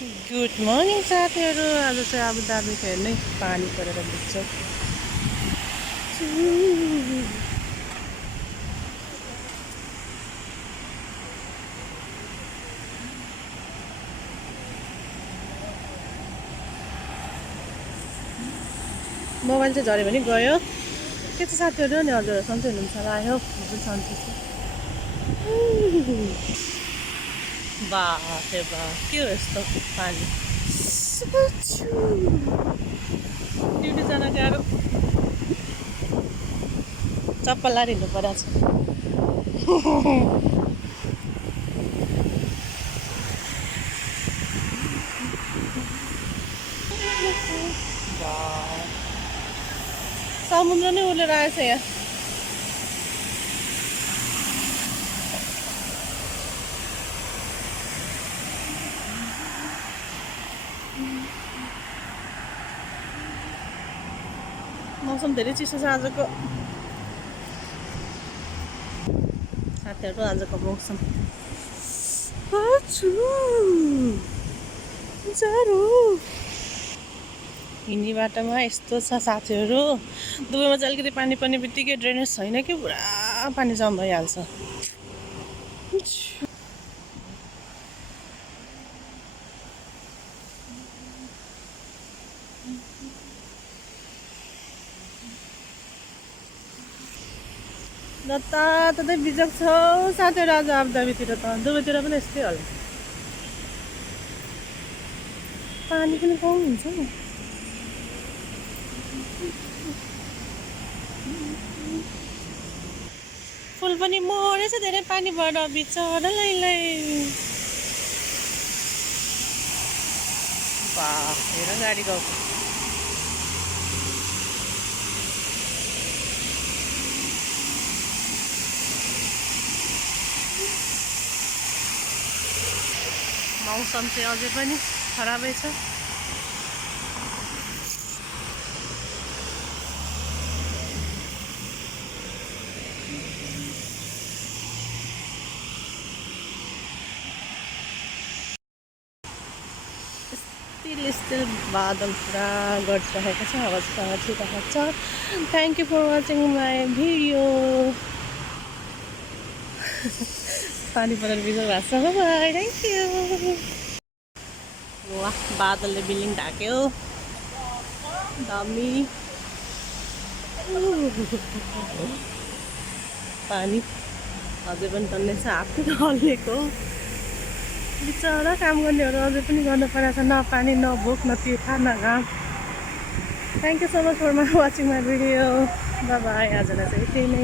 Good morning साथीहरू। आज चाहिँ अबु धाबी हेर्नै पानी परेर बुझ्छ। मोबाइल चाहिँ झऱ्यो भने गयो के छ साथीहरू। नि हजुर सन्चै हुनुहुन्छ होला। आयो हजुर सन्चै छ। बाफ रे बाफ के हो यस्तो पानी। ड्युटी जान गाह्रो। चप्पल लाएर हिँड्नु परेको छ। समुद्र नै उलेर आएछ यहाँ। मौसम धेरै चिसो छ आजको साथीहरू। आजको मौसम जाडो। हिँड्ने बाटोमा यस्तो छ साथीहरू। दुबईमा चाहिँ अलिकति पानी पर्ने बित्तिकै ड्रेनेज छैन कि पुरा पानी जम भइहाल्छ। जताततै बिजोग छ साथीहरू। आज अबु धाबीतिर त दुबईतिर पनि यस्तै होला। पानी पनि कम हुन्छ। फुल पनि मरेछ धेरै पानी भएर बिचरालाई। बाफ हेर गाडी गएको। मौसम चाहिँ अझै पनि खराबै छ। स्टिल बादल पुरा गरिरहेको छ। हावासँग छिरहेको छ। Thank you for watching my video. पानी परेर बिजोग भएको छ। Bye, thank you. वाह बादलले बिल्डिङ ढाक्यो दामी। पानी अझै पनि टन्नै छ। हात हल्लेको बिचरा काम गर्नेहरू अझै पनि गर्नु परेको छ। न पानी न भोक न तिर्खा न घाम। Thank you so much for my watching my video. Bye bye. आजलाई चाहिँ यति नै।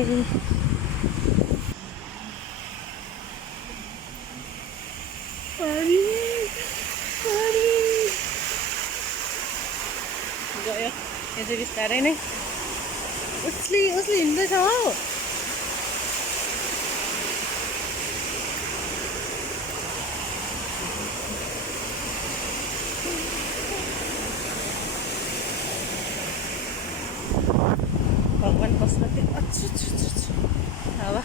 गयो यो चाहिँ बिस्तारै नै उसले हिँड्दैछ हौ। भगवान् कस्तो हावा।